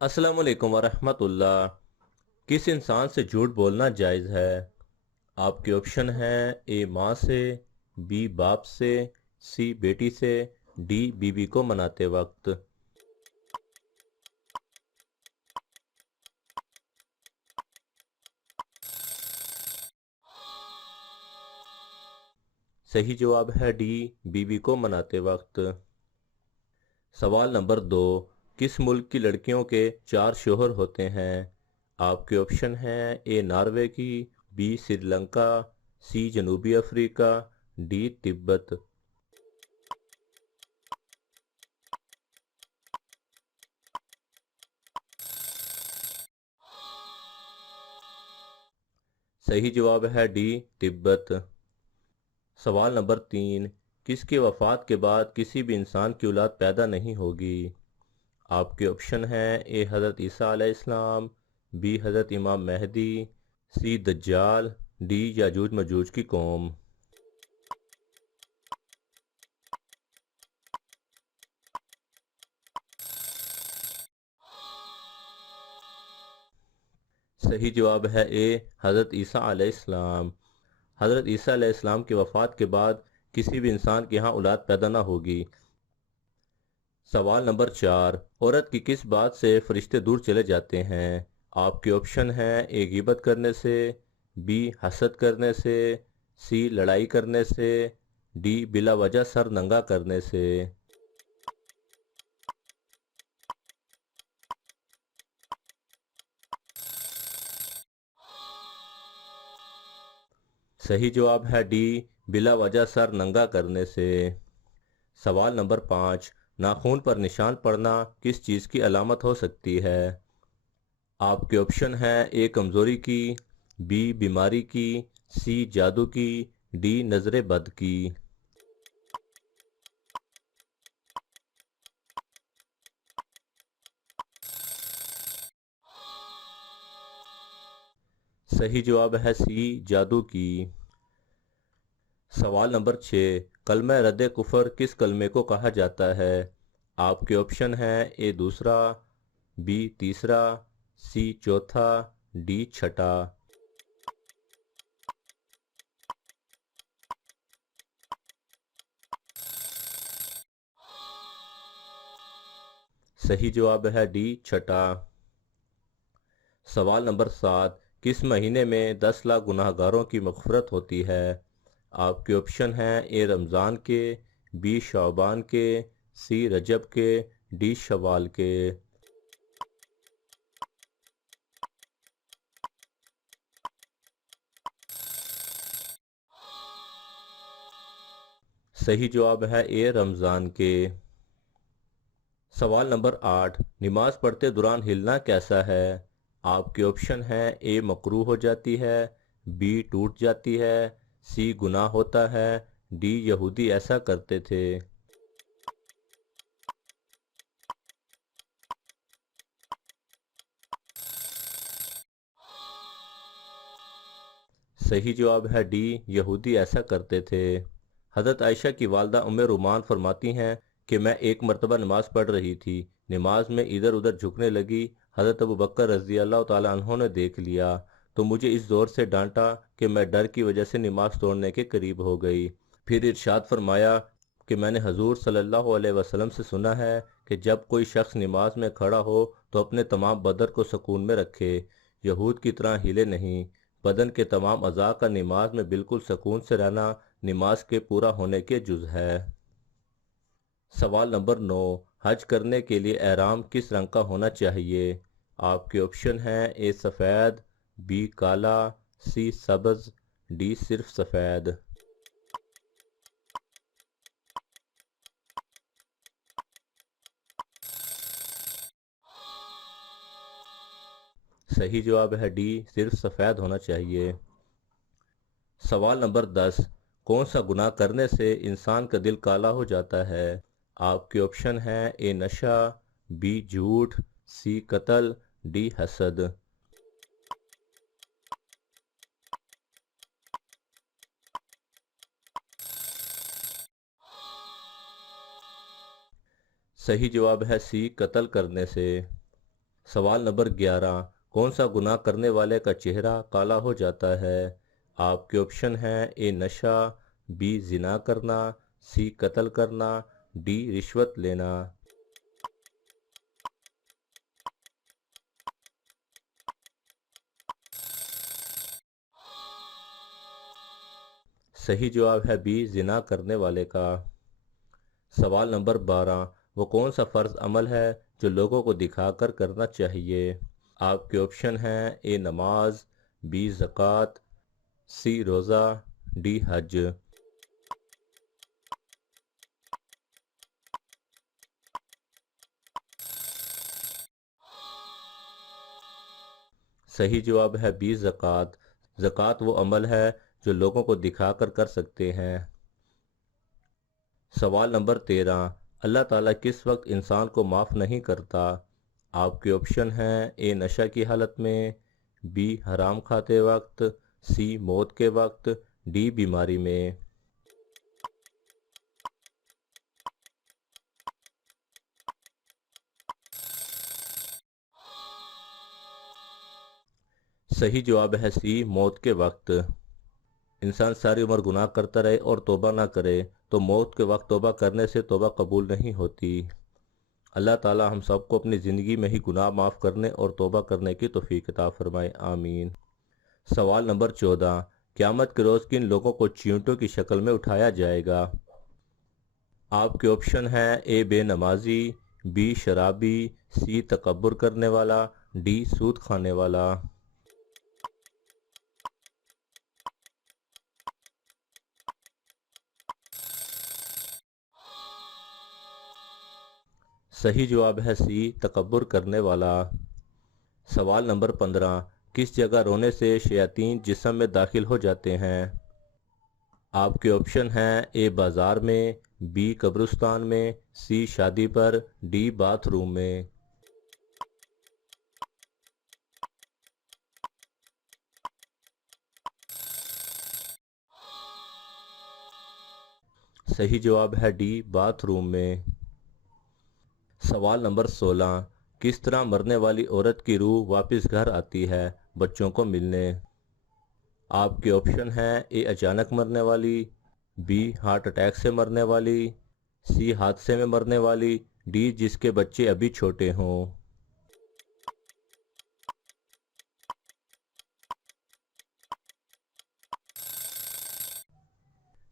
السلام علیکم ورحمۃ اللہ۔ کس انسان سے جھوٹ بولنا جائز ہے؟ آپ کے آپشن ہیں: اے ماں سے، بی باپ سے، سی بیٹی سے، ڈی بیوی کو مناتے وقت۔ صحیح جواب ہے ڈی، بیوی کو مناتے وقت۔ سوال نمبر 2، کس ملک کی لڑکیوں کے 4 شوہر ہوتے ہیں؟ آپ کے آپشن ہیں: اے ناروے کی، بی سری لنکا، سی جنوبی افریقہ، ڈی تبت۔ صحیح جواب ہے ڈی تبت۔ سوال نمبر 3، کس کے وفات کے بعد کسی بھی انسان کی اولاد پیدا نہیں ہوگی؟ آپ کے آپشن ہیں: اے حضرت عیسیٰ علیہ السلام، بی حضرت امام مہدی، سی دجال، ڈی یاجوج مجوج کی قوم۔ صحیح جواب ہے اے حضرت عیسیٰ علیہ السلام۔ حضرت عیسیٰ علیہ السلام کی وفات کے بعد کسی بھی انسان کے ہاں اولاد پیدا نہ ہوگی۔ سوال نمبر 4، عورت کی کس بات سے فرشتے دور چلے جاتے ہیں؟ آپ کے آپشن ہیں: اے غیبت کرنے سے، بی حسد کرنے سے، سی لڑائی کرنے سے، ڈی بلا وجہ سر ننگا کرنے سے۔ صحیح جواب ہے ڈی، بلا وجہ سر ننگا کرنے سے۔ سوال نمبر 5، ناخون پر نشان پڑنا کس چیز کی علامت ہو سکتی ہے؟ آپ کے آپشن ہیں: اے کمزوری کی، بی بیماری کی، سی جادو کی، ڈی نظر بد کی۔ صحیح جواب ہے سی جادو کی۔ سوال نمبر 6، کلمہ رد کفر کس کلمے کو کہا جاتا ہے؟ آپ کے آپشن ہیں: اے دوسرا، بی تیسرا، سی چوتھا، ڈی چھٹا۔ صحیح جواب ہے ڈی چھٹا۔ سوال نمبر 7، کس مہینے میں 10 لاکھ گناہ گاروں کی مغفرت ہوتی ہے؟ آپ کے آپشن ہیں: اے رمضان کے، بی شعبان کے، سی رجب کے، ڈی شوال کے۔ صحیح جواب ہے اے رمضان کے۔ سوال نمبر 8، نماز پڑھتے دوران ہلنا کیسا ہے؟ آپ کے آپشن ہیں: اے مکروہ ہو جاتی ہے، بی ٹوٹ جاتی ہے، سی گناہ ہوتا ہے، ڈی یہودی ایسا کرتے تھے۔ صحیح جواب ہے ڈی، یہودی ایسا کرتے تھے۔ حضرت عائشہ کی والدہ ام رومان فرماتی ہیں کہ میں ایک مرتبہ نماز پڑھ رہی تھی، نماز میں ادھر ادھر جھکنے لگی، حضرت ابوبکر رضی اللہ تعالی عنہ نے دیکھ لیا تو مجھے اس زور سے ڈانٹا کہ میں ڈر کی وجہ سے نماز توڑنے کے قریب ہو گئی۔ پھر ارشاد فرمایا کہ میں نے حضور صلی اللہ علیہ وسلم سے سنا ہے کہ جب کوئی شخص نماز میں کھڑا ہو تو اپنے تمام بدن کو سکون میں رکھے، یہود کی طرح ہلے نہیں۔ بدن کے تمام اعضاء کا نماز میں بالکل سکون سے رہنا نماز کے پورا ہونے کے جز ہے۔ سوال نمبر 9، حج کرنے کے لیے احرام کس رنگ کا ہونا چاہیے؟ آپ کے آپشن ہیں: اے سفید، بی کالا، سی سبز، ڈی صرف سفید۔ صحیح جواب ہے ڈی، صرف سفید ہونا چاہیے۔ سوال نمبر 10، کون سا گناہ کرنے سے انسان کا دل کالا ہو جاتا ہے؟ آپ کے آپشن ہیں: اے نشہ، بی جھوٹ، سی قتل، ڈی حسد۔ صحیح جواب ہے سی قتل کرنے سے۔ سوال نمبر 11، کون سا گناہ کرنے والے کا چہرہ کالا ہو جاتا ہے؟ آپ کے آپشن ہیں: اے نشہ، بی زنا کرنا، سی قتل کرنا، ڈی رشوت لینا۔ صحیح جواب ہے بی زنا کرنے والے کا۔ سوال نمبر 12، وہ کون سا فرض عمل ہے جو لوگوں کو دکھا کر کرنا چاہیے؟ آپ کے آپشن ہیں: اے نماز، بی زکوٰۃ، سی روزہ، ڈی حج۔ صحیح جواب ہے بی زکوٰۃ۔ زکوٰۃ وہ عمل ہے جو لوگوں کو دکھا کر کر سکتے ہیں۔ سوال نمبر 13، اللہ تعالیٰ کس وقت انسان کو معاف نہیں کرتا؟ آپ کے آپشن ہیں: اے نشہ کی حالت میں، بی حرام کھاتے وقت، سی موت کے وقت، ڈی بیماری میں۔ صحیح جواب ہے سی موت کے وقت۔ انسان ساری عمر گناہ کرتا رہے اور توبہ نہ کرے تو موت کے وقت توبہ کرنے سے توبہ قبول نہیں ہوتی۔ اللہ تعالی ہم سب کو اپنی زندگی میں ہی گناہ معاف کرنے اور توبہ کرنے کی توفیق عطا فرمائے، آمین۔ سوال نمبر 14، قیامت کے روز کن لوگوں کو چیونٹوں کی شکل میں اٹھایا جائے گا؟ آپ کے آپشن ہیں: اے بے نمازی، بی شرابی، سی تکبر کرنے والا، ڈی سود کھانے والا۔ صحیح جواب ہے سی تکبر کرنے والا۔ سوال نمبر 15، کس جگہ رونے سے شیاطین جسم میں داخل ہو جاتے ہیں؟ آپ کے آپشن ہیں: اے بازار میں، بی قبرستان میں، سی شادی پر، ڈی باتھ روم میں۔ صحیح جواب ہے ڈی باتھ روم میں۔ سوال نمبر 16، کس طرح مرنے والی عورت کی روح واپس گھر آتی ہے بچوں کو ملنے؟ آپ کے آپشن ہیں: اے اچانک مرنے والی، بی ہارٹ اٹیک سے مرنے والی، سی حادثے میں مرنے والی، ڈی جس کے بچے ابھی چھوٹے ہوں۔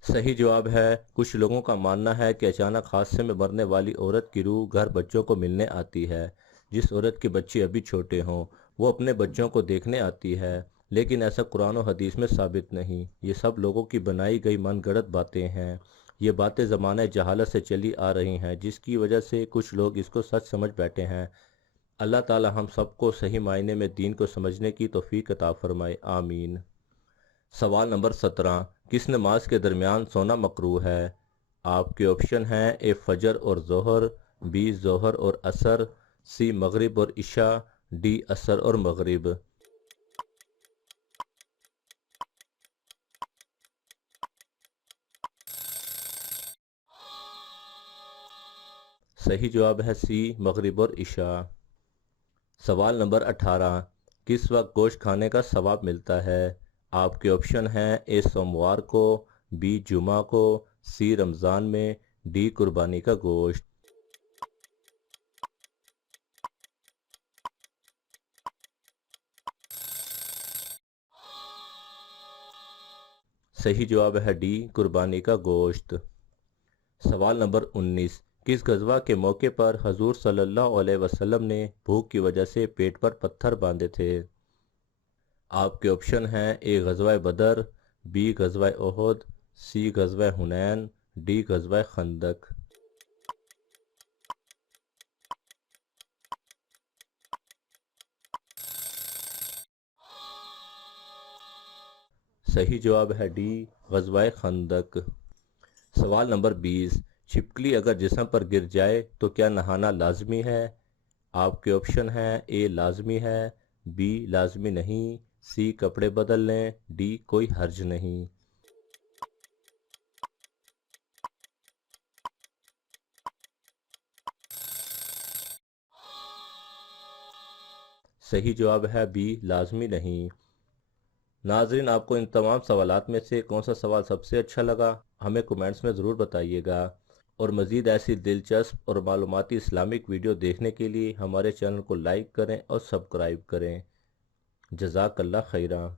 صحیح جواب ہے کچھ لوگوں کا ماننا ہے کہ اچانک حادثے میں مرنے والی عورت کی روح گھر بچوں کو ملنے آتی ہے۔ جس عورت کے بچے ابھی چھوٹے ہوں وہ اپنے بچوں کو دیکھنے آتی ہے، لیکن ایسا قرآن و حدیث میں ثابت نہیں۔ یہ سب لوگوں کی بنائی گئی من گھڑت باتیں ہیں۔ یہ باتیں زمانہ جہالت سے چلی آ رہی ہیں جس کی وجہ سے کچھ لوگ اس کو سچ سمجھ بیٹھے ہیں۔ اللہ تعالی ہم سب کو صحیح معنی میں دین کو سمجھنے کی توفیق عطا فرمائے، آمین۔ سوال نمبر 17، کس نماز کے درمیان سونا مکروہ ہے؟ آپ کے آپشن ہیں: اے فجر اور ظہر، بی ظہر اور عصر، سی مغرب اور عشاء، ڈی عصر اور مغرب۔ صحیح جواب ہے سی مغرب اور عشاء۔ سوال نمبر 18، کس وقت گوشت کھانے کا ثواب ملتا ہے؟ آپ کے آپشن ہیں: اے سوموار کو، بی جمعہ کو، سی رمضان میں، ڈی قربانی کا گوشت۔ صحیح جواب ہے ڈی قربانی کا گوشت۔ سوال نمبر 19، کس غزوہ کے موقع پر حضور صلی اللہ علیہ وسلم نے بھوک کی وجہ سے پیٹ پر پتھر باندھے تھے؟ آپ کے آپشن ہیں: اے غزوہ بدر، بی غزوہ احد، سی غزوہ حنین، ڈی غزوہ خندق۔ صحیح جواب ہے ڈی غزوہ خندق۔ سوال نمبر 20، چھپکلی اگر جسم پر گر جائے تو کیا نہانا لازمی ہے؟ آپ کے آپشن ہیں: اے لازمی ہے، بی لازمی نہیں، سی کپڑے بدل لیں، ڈی کوئی حرج نہیں۔ صحیح جواب ہے بی، لازمی نہیں۔ ناظرین، آپ کو ان تمام سوالات میں سے کون سا سوال سب سے اچھا لگا؟ ہمیں کومنٹس میں ضرور بتائیے گا، اور مزید ایسی دلچسپ اور معلوماتی اسلامک ویڈیو دیکھنے کے لیے ہمارے چینل کو لائک کریں اور سبسکرائب کریں۔ جزاک اللہ خیرہ۔